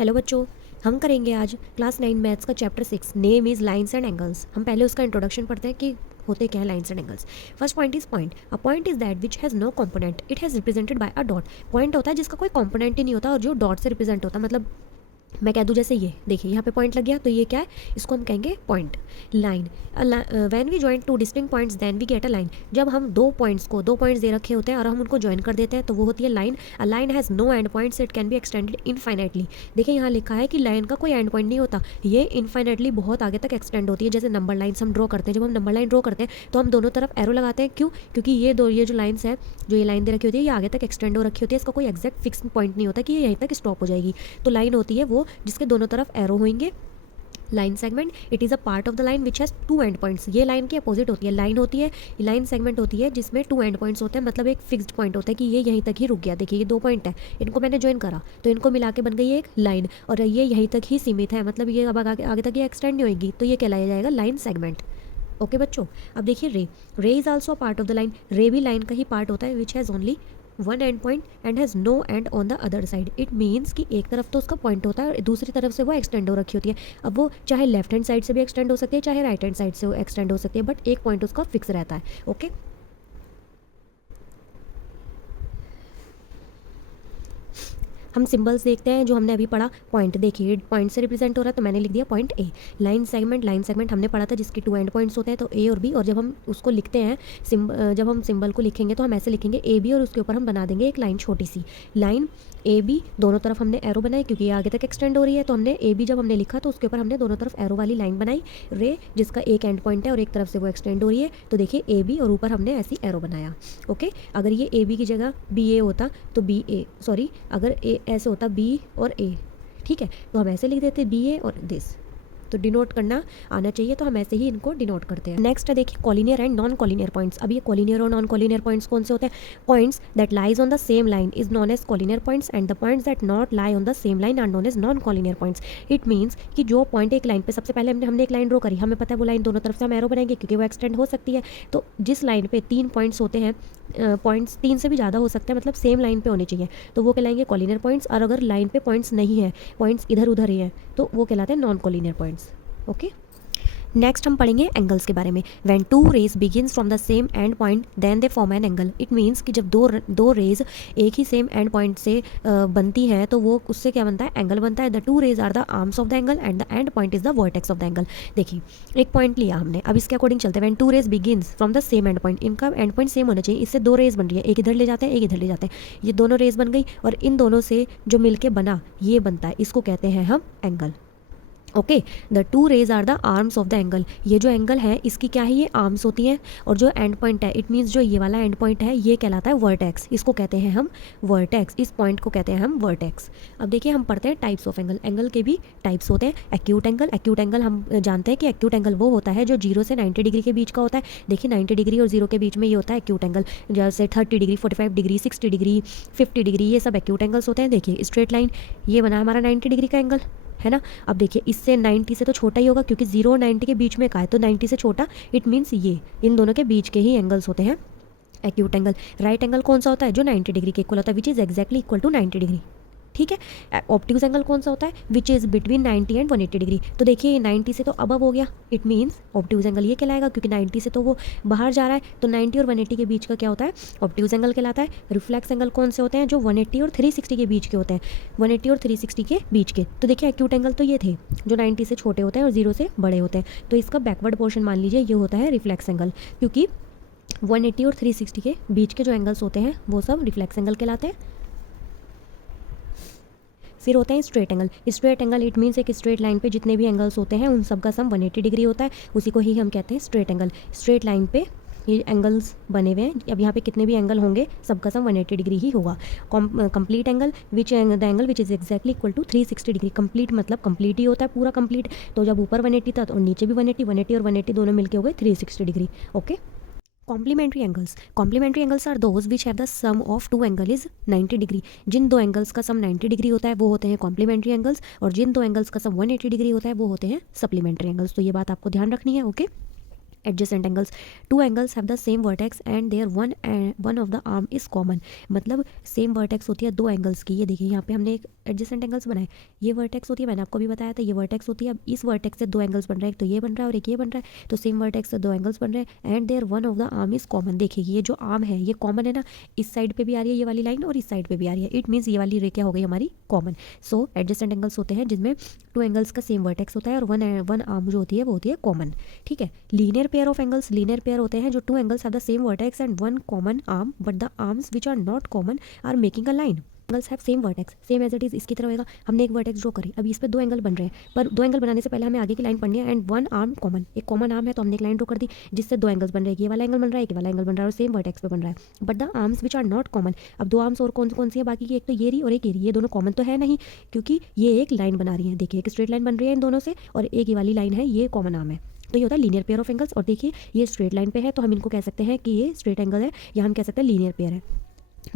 Hello बच्चों, हम करेंगे आज क्लास 9 मैथ्स का chapter 6 name is lines and angles. हम पहले उसका इंट्रोडक्शन पढ़ते हैं कि होते क्या है lines and angles. First point is point. A point is that which has no component, it has represented by a dot. Point होता है जिसका कोई कंपोनेंट ही नहीं होता और जो डॉट से रिप्रेजेंट होता है। मतलब मैं कह दूँ जैसे ये देखिए यहाँ पे पॉइंट लग गया तो ये क्या है, इसको हम कहेंगे point. Line, when we join two distinct points then we get a line. जब हम दो पॉइंट्स दे रखे होते हैं और हम उनको ज्वाइन कर देते हैं तो वो होती है line. A line has no end points, it can be extended infinitely. देखिए यहाँ लिखा है कि लाइन का कोई एंड पॉइंट नहीं होता, ये इनफाइनाइटली बहुत आगे तक एक्सटेंड होती है। जैसे नंबर लाइन्स हम ड्रॉ करते हैं, जब हम नंबर लाइन ड्रॉ करते हैं तो हम दोनों तरफ एरो लगाते हैं। क्यों? क्योंकि ये जो लाइन्स है, जो ये लाइन दे रखी होती है, ये आगे तक एक्सटेंड हो रखी होती है। इसका कोई एग्जैक्ट फिक्स पॉइंट नहीं होता कि ये यहीं तक स्टॉप हो जाएगी। तो लाइन होती है वो जिसके दोनों तरफ एरो होंगे। Line segment, it is a part of the line which has two end points. ये लाइन की अपोजिट होती है, लाइन होती है, लाइन सेगमेंट होती है जिसमें टू एंड पॉइंट्स होते हैं। मतलब एक फिक्स्ड पॉइंट होता है कि ये यहीं तक ही रुक गया। देखिए ये दो पॉइंट है, इनको मैंने ज्वाइन करा तो इनको मिला के बन गई एक लाइन और ये यहीं तक ही सीमित है। मतलब ये अब आगे तक ये एक्सटेंड नहीं होगी तो ये कहलाया जाएगा लाइन सेगमेंट। ओके बच्चों, अब देखिए ray is also part of the line. Ray भी लाइन का ही पार्ट होता है which has only one end point and has no end on the other side. It means कि एक तरफ तो उसका पॉइंट होता है और दूसरी तरफ से वो एक्सटेंड हो रखी होती है। अब वो चाहे लेफ्ट हैंड साइड से भी एक्सटेंड हो सकती है, चाहे राइट हैंड साइड से एक्सटेंड हो सकती है, बट एक पॉइंट उसका फिक्स रहता है। ओके, हम सिंबल्स देखते हैं जो हमने अभी पढ़ा। पॉइंट देखिए पॉइंट से रिप्रेजेंट हो रहा है तो मैंने लिख दिया पॉइंट ए। लाइन सेगमेंट हमने पढ़ा था जिसके टू एंड पॉइंट्स होते हैं तो ए और बी। और जब हम उसको लिखते हैं जब हम सिंबल को लिखेंगे तो हम ऐसे लिखेंगे ए बी और उसके ऊपर हम बना देंगे एक लाइन, छोटी सी लाइन ए बी। दोनों तरफ हमने एरो बनाई क्योंकि ये आगे तक एक्सटेंड हो रही है, तो हमने ए बी जब हमने लिखा तो उसके ऊपर हमने दोनों तरफ एरो वाली लाइन बनाई। रे जिसका एक एंड पॉइंट है और एक तरफ से वो एक्सटेंड हो रही है तो देखिए ए बी और ऊपर हमने ऐसी एरो बनाया। ओके, अगर ये ए बी की जगह बी ए होता तो बी ए, सॉरी अगर ए ऐसे होता बी और ए, ठीक है, तो हम ऐसे लिख देते बी ए और दिस। तो डिनोट करना आना चाहिए तो हम ऐसे ही इनको डिनोट करते हैं। नेक्स्ट है देखिए collinear and non collinear points. अब ये कॉलिनियर और नॉन कॉलिनियर पॉइंट्स कौन से होते हैं? Points that lies on the same line is known as collinear points and the points that not lie on the same line are known as non collinear points. It means कि जो point एक line पे, सबसे पहले हमने एक line draw करी, हमें पता है वो लाइन दोनों तरफ से हम एरो बनाएंगे क्योंकि वो एक्सटेंड हो सकती है। तो जिस लाइन पे तीन पॉइंट्स होते हैं, पॉइंट्स तीन से भी ज़्यादा हो सकते हैं, मतलब सेम लाइन पे होने चाहिए, तो वो कहलाएंगे कॉलिनियर पॉइंट्स। और अगर लाइन पे पॉइंट्स नहीं है, पॉइंट्स इधर उधर ही हैं, तो वो कहलाते हैं non collinear points. Okay, next हम पढ़ेंगे एंगल्स के बारे में। When two rays begins from the same end point then they form an angle. It means कि जब दो रेज एक ही सेम एंड पॉइंट से बनती हैं तो वो उससे क्या बनता है? एंगल बनता है। The two rays are the arms of the angle and the end point is the vertex of the angle. देखिए एक पॉइंट लिया हमने, अब इसके अकॉर्डिंग चलते हैं। When two rays begins from the same end point, इनका एंड पॉइंट सेम होना चाहिए। इससे दो रेज बन रही है, एक इधर ले जाते हैं एक इधर ले जाते हैं, ये दोनों रेज बन गई और इन दोनों से जो मिलके बना ये बनता है, इसको कहते हैं हम angle. Okay, the two rays are the arms of the angle. ये जो एंगल है इसकी क्या है? ये आर्म्स होती हैं। और जो एंड पॉइंट है, इट मीन्स जो ये वाला एंड पॉइंट है ये कहलाता है वर्टेक्स। इसको कहते हैं हम वर्टेक्स, इस पॉइंट को कहते हैं हम वर्टेक्स। अब देखिए हम पढ़ते हैं टाइप्स ऑफ एंगल। एंगल के भी टाइप्स होते हैं। एक्यूट एंगल हम जानते हैं कि एक्यूट एंगल वो होता है जो 0 से 90 डिग्री के बीच का होता है। देखिए 90 डिग्री और 0 के बीच में ये होता है एक्यूट एंगल। जैसे 30 डिग्री, 45 डिग्री, 60 डिग्री, 50 डिग्री, ये सब एक्यूट एंगल्स होते हैं। देखिए स्ट्रेट लाइन, ये बना हमारा 90 डिग्री का एंगल है ना। अब देखिए इससे 90 से तो छोटा ही होगा क्योंकि 0 और 90 के बीच में का है, तो 90 से छोटा, इट मीन्स ये इन दोनों के बीच के ही एंगल्स होते हैं एक्यूट एंगल। राइट एंगल कौन सा होता है? जो 90 डिग्री के इक्वल होता है, which is exactly equal to 90 degree. ठीक है। ऑब्ट्यूज एंगल कौन सा होता है? Which is between 90 and 180 degree. तो देखिए 90 से तो अबव हो गया, इट मीन्स ऑब्ट्यूज एंगल ये कहलाएगा क्योंकि 90 से तो वो बाहर जा रहा है, तो 90 और 180 के बीच का क्या होता है? ऑब्ट्यूज एंगल कहलाता है। रिफ्लेक्स एंगल कौन से होते हैं? जो 180 और 360 के बीच के होते हैं, 180 और 360 के बीच के। तो देखिए एक्यूट एंगल तो ये थे जो 90 से छोटे होते हैं और 0 से बड़े होते हैं, तो इसका बैकवर्ड पोर्शन मान लीजिए ये होता है रिफ्लेक्स एंगल, क्योंकि 180 और 360 के बीच के जो एंगल्स होते हैं वो सब रिफ्लेक्स एंगल कहलाते हैं। फिर होते हैं straight angle. Straight angle it means एक स्ट्रेट लाइन पे जितने भी एंगल्स होते हैं उन सब का सम 180 डिग्री होता है, उसी को ही हम कहते हैं स्ट्रेट एंगल। स्ट्रेट लाइन पे ये एंगल्स बने हुए हैं, अब यहाँ पे कितने भी एंगल होंगे सबका सम 180 डिग्री ही होगा। Complete angle which the angle which is exactly equal to 360 degree. Complete मतलब कंप्लीट ही होता है, पूरा कंप्लीट। तो जब ऊपर 180 था तो नीचे भी 180 और 180 दोनों मिलके हो गए 360 degree. Okay, complementary angles are those which have the sum of two angle is 90 degree. जिन दो एंगल्स का सम 90 डिग्री होता है वो होते हैं कॉम्प्लीमेंट्री एंगल्स, और जिन दो एंगल्स का सम 180 डिग्री होता है वो होते हैं सप्लीमेंट्री एंगल्स। तो ये बात आपको ध्यान रखनी है। Okay, adjacent angles, two angles have the same vertex and there one of the arm is common, मतलब सेम वर्टेक्स होती है दो एंगल्स की। ये देखिए यहाँ पे हमने एक एडजेसेंट एंगल्स बनाए, ये वर्टेक्स होती है, मैंने आपको भी बताया था ये वर्टेक्स होती है। अब इस वर्टेक्स से दो एंगल्स बन रहे हैं, एक तो ये बन रहा है और एक ये बन रहा है, तो सेम वर्टेक्स से दो एंगल्स बन रहे हैं and there one of the arm is common. देखिए ये जो आर्म है ये कॉमन है ना, इस साइड पे भी आ रही है ये वाली लाइन और इस साइड पे भी आ रही है, इट मीन्स ये वाली रे क्या हो गई हमारी कॉमन। सो एडजेसेंट एंगल्स होते हैं जिनमें टू एंगल्स का सेम वर्टेक्स होता है और वन आर्म जो होती है वो होती है कॉमन, ठीक है। Linear pair of angles, linear pair होते हैं जो two angles have the same vertex and one common arm but the arms which are not common are making a line. Angles have same vertex, same as it is इसकी तरह होगा। हमने एक vertex draw करी, अभी इस पे दो एंगल बन रहे हैं, पर दो एंगल बनाने से पहले हमें आगे की लाइन पढ़नी है एंड वन आर्म कॉमन, एक कॉमन आर्म है तो हमने एक लाइन ड्रॉ कर दी जिससे दो एंगल्स बन रहे हैं, ये वाला एंगल बन रहा है, एक वाला एंगल बन रहा है और सेम वर्टेक्स पे बन रहा है but the arms which are not common. अब दो आर्म्स और कौन सी है बाकी की, एक तो ये रही और एक ये रही, ये दोनों कॉमन तो है नहीं क्योंकि ये एक लाइन बना रही है। देखिए एक स्ट्रेट लाइन बन रही है इन दोनों से और एक ये वाली लाइन है, ये कॉमन आर्म है, तो ये होता है लीनियर पेयर ऑफ एंगल्स। और देखिए ये स्ट्रेट लाइन पे है तो हम इनको कह सकते हैं कि ये स्ट्रेट एंगल है या हम कह सकते हैं लीनियर पेयर है।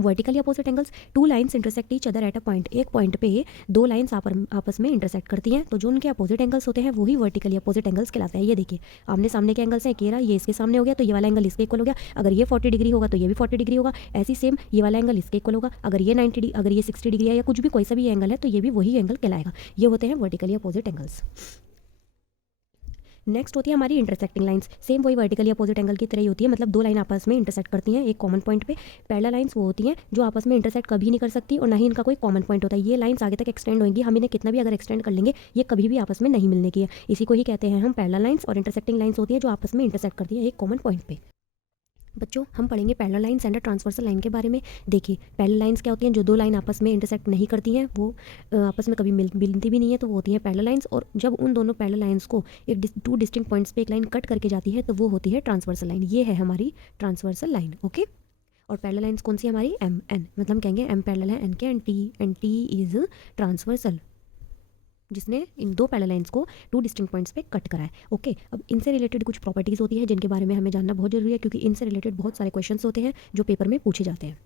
Vertically opposite angles, two lines intersect each other at a point, एक पॉइंट पे दो लाइन्स आपस में इंटरसेक्ट करती हैं तो जो उनके अपोजिट एंगल्स होते हैं वही वर्टिकली अपोजिट एंगल्स कहलाते हैं। ये देखिए आमने सामने के एंगल्स हैं, केरा ये इसके सामने हो गया तो ये वाला एंगल इसके इक्वल हो गया, अगर ये 40 डिग्री होगा तो ये भी 40 डिग्री होगा, ऐसी सेम ये वाला एंगल इसके इक्वल होगा, अगर ये 90 अगर ये 60 डिग्री है या कुछ भी कोई सा भी एंगल है तो ये भी वही एंगल कहलाएगा। ये होते हैं वर्टिकली अपोजिट एंगल्स। नेक्स्ट होती है हमारी इंटरसेक्टिंग लाइंस, सेम वही वर्टिकली अपोजिट एंगल की तरह ही होती है, मतलब दो लाइन आपस में इंटरसेक्ट करती हैं एक कॉमन पॉइंट पे। पैरेलल लाइंस वो होती हैं जो आपस में इंटरसेक्ट कभी नहीं कर सकती और ना ही इनका कोई कॉमन पॉइंट होता है। ये लाइंस आगे तक एक्सटेंड होंगी, हम इन्हें कितना भी अगर एक्सटेंड कर लेंगे ये कभी भी आपस में नहीं मिलने की है, इसी को ही कहते हैं हम पैरेलल लाइंस। और इंटरसेक्टिंग लाइंस होती है जो आपस में इंटरसेक्ट करती है एक कॉमन पॉइंट पे। बच्चों हम पढ़ेंगे parallel lines and transversal line के बारे में। देखिए पैरेलल लाइंस क्या होती हैं, जो दो लाइन आपस में इंटरसेक्ट नहीं करती हैं, वो आपस में कभी मिलती भी नहीं है, तो वो होती हैं पैरेलल लाइंस। और जब उन दोनों पैरेलल लाइंस को एक टू डिस्टिंक्ट पॉइंट्स पे एक लाइन कट करके जाती है तो वो होती है ट्रांसवर्सल लाइन। ये है हमारी ट्रांसवर्सल लाइन, ओके। और पैरेलल लाइंस कौन सी हमारी एम एन, मतलब हम कहेंगे एम पैरेलल है एन के एंड टी इज ट्रांसवर्सल, जिसने इन दो पैरेलल लाइंस को टू डिस्टिंक्ट पॉइंट्स पे कट करा है, ओके। अब इनसे रिलेटेड कुछ प्रॉपर्टीज़ होती है जिनके बारे में हमें जानना बहुत जरूरी है क्योंकि इनसे रिलेटेड बहुत सारे क्वेश्चंस होते हैं जो पेपर में पूछे जाते हैं।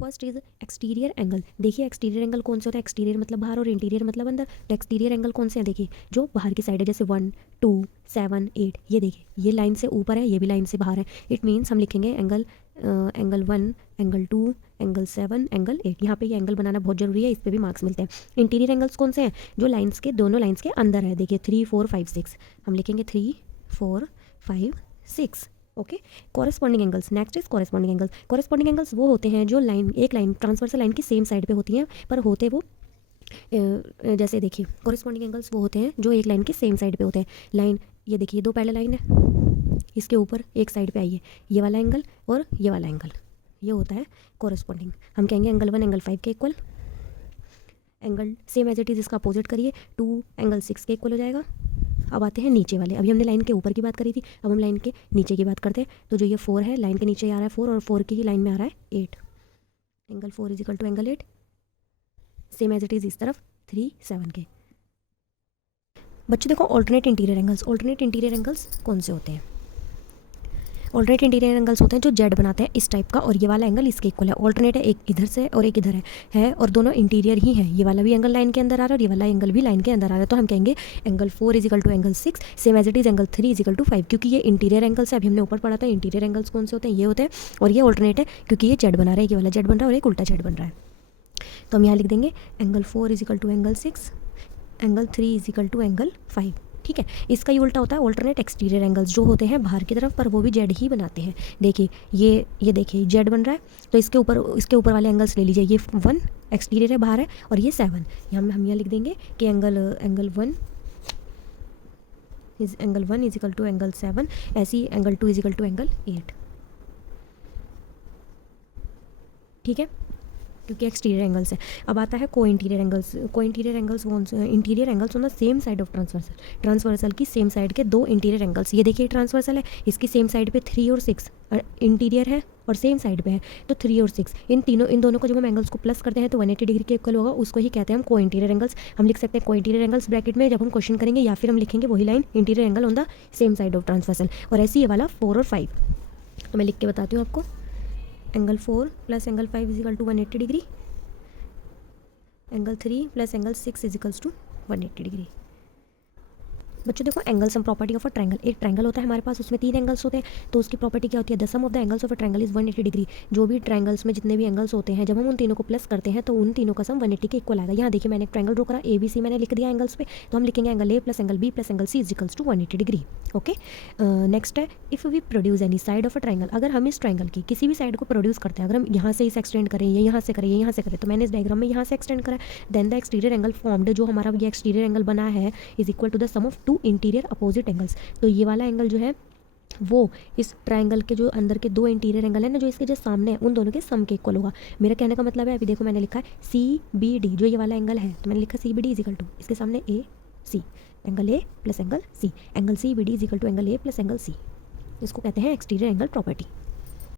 First is exterior angle. देखिए एक्सटीरियर एंगल कौन से होता है, एक्सटीरियर मतलब बाहर और इंटीरियर मतलब अंदर। तो एक्सटीरियर एंगल कौन से हैं, देखिए जो बाहर की साइड है, जैसे 1 2 7 8, ये देखिए ये लाइन से ऊपर है ये भी लाइन से बाहर है, इट मीन्स हम लिखेंगे एंगल 1 एंगल 2 एंगल 7 एंगल 8। यहाँ पे ये एंगल बनाना बहुत जरूरी है, इस पे भी मार्क्स मिलते हैं। इंटीरियर एंगल्स कौन से हैं, जो लाइन्स के दोनों लाइन्स के अंदर है, देखिए 3 4 5 6, हम लिखेंगे 3 4 5 6, okay. Corresponding angles, next is corresponding angles. Corresponding angles वो होते हैं जो लाइन एक लाइन ट्रांसवर्सल लाइन की सेम साइड पे होती हैं, पर होते वो जैसे देखिए कॉरेस्पॉन्डिंग एंगल्स वो होते हैं जो एक लाइन के सेम साइड पे होते हैं। लाइन ये देखिए दो पैरेलल लाइन है, इसके ऊपर एक साइड पे आइए ये वाला एंगल और ये वाला एंगल, ये होता है कॉरेस्पॉन्डिंग। हम कहेंगे एंगल 1 एंगल 5 के equal, angle same as it is इसका अपोजिट करिए 2 एंगल 6 के इक्वल हो जाएगा। अब आते हैं नीचे वाले, अभी हमने लाइन के ऊपर की बात करी थी, अब हम लाइन के नीचे की बात करते हैं। तो जो ये 4 है लाइन के नीचे आ रहा है 4 और 4 की ही लाइन में आ रहा है 8, angle 4 is equal to angle 8, same as it is इस तरफ 3 7 के। बच्चों देखो alternate interior angles, alternate interior angles कौन से होते हैं, ऑल्टरनेट इंटीरियर एंगल्स होते हैं जो जेड बनाते हैं इस टाइप का और ये वाला एंगल इसके इक्वल है। ऑल्टरनेट है, एक इधर से और एक इधर है और दोनों इंटीरियर ही हैं, ये वाला भी एंगल लाइन के अंदर आ रहा है और ये वाला एंगल भी लाइन के अंदर आ रहा है। तो हम कहेंगे angle 4 is equal to angle 6, same as it is angle 3 is equal to 5, क्योंकि ये इंटीरियर एंगल्स है। अभी हमने ऊपर पढ़ा था इंटीरियर एंगल्स कौन से होते हैं, ये होते हैं, और ये ऑल्टरनेट है क्योंकि ये जेड बना रहा है, ये वाला जेड बन रहा है और एक उल्टा जेड बन रहा है। तो हम यहाँ लिख देंगे angle 4 is equal to angle 6, angle 3 is equal to angle 5, ठीक है। इसका ही उल्टा होता है ऑल्टरनेट एक्सटीरियर एंगल्स, जो होते हैं बाहर की तरफ पर वो भी जेड ही बनाते हैं। देखिए ये देखिए जेड बन रहा है तो इसके ऊपर वाले एंगल्स ले लीजिए, ये 1 एक्सटीरियर है बाहर है और ये 7, हम यहाँ लिख देंगे कि angle 1 is equal to angle 7, ऐसी angle 2 is equal to angle 8, ठीक है, क्योंकि एक्सटीरियर एंगल्स है। अब आता है को इंटीरियर एंगल्स। को interior angles interior angles on the same side of transversal, transversal की सेम साइड के दो इंटीरियर एंगल्स। ये देखिए ट्रांसवर्सल है, इसकी सेम साइड पे 3 और 6 इंटीरियर है और सेम साइड पे है, तो 3 और 6 इन दोनों को जब हम एंगल्स को प्लस करते हैं तो 180 डिग्री के इक्वल होगा, उसको ही कहते हैं हम को इंटीरियर एंगल्स। हम लिख सकते हैं को इंटीरियर एंगल्स ब्रैकेट में जब हम क्वेश्चन करेंगे, या फिर हम लिखेंगे वही line interior angle on the same side of transversal. और ऐसे ये वाला 4 और 5, तो मैं लिख के बताती हूँ आपको, angle 4 plus angle 5 is equal to 180 degree, angle 3 plus angle 6 is equals to 180 degree. बच्चों देखो angle sum property of a triangle, एक ट्रायंगल होता है हमारे पास, उसमें 3 एंगल्स होते हैं, तो उसकी प्रॉपर्टी क्या होती है, the sum of the angles of a triangle is 180 degree. जो भी ट्रायंगल्स में जितने भी एंगल्स होते हैं, जब हम उन तीनों को प्लस करते हैं तो उन तीनों का सम 180 के इक्वल आएगा। यहाँ देखिए मैंने एक ट्रायंगल ड्रॉ करा, ए बी सी मैंने लिख दिया एंगल्स पे, तो हम लिखेंगे angle A plus angle B plus angle C is equals to 180 degree. Okay, next है if we produce any side of a triangle, अगर हम इस ट्रायंगल की किसी भी साइड को प्रोड्यूस करते हैं, अगर हम यहाँ से इसे एक्सटेंड करें, ये यहाँ से करें, ये यहाँ से करें, तो मैंने इस डायग्राम में यहाँ से एक्सटेंड करा, then the exterior angle formed, जो हमारा ये एक्सटीरियर एंगल बना है, is equal to the sum of 2 interior opposite angles. तो ये वाला एंगल जो है वो इस ट्रायंगल के जो अंदर के 2 इंटीरियर एंगल है ना, जो इसके जो सामने है, उन दोनों के सम के इक्वल होगा। मेरा कहने का मतलब है, अभी देखो मैंने लिखा है सी बी डी, जो ये वाला एंगल है, तो मैंने लिखा C B D is equal to, इसके सामने A C, angle A plus angle C, angle C B D is equal to angle A plus angle C. इसको कहते हैं एक्सटीरियर एंगल प्रॉपर्टी।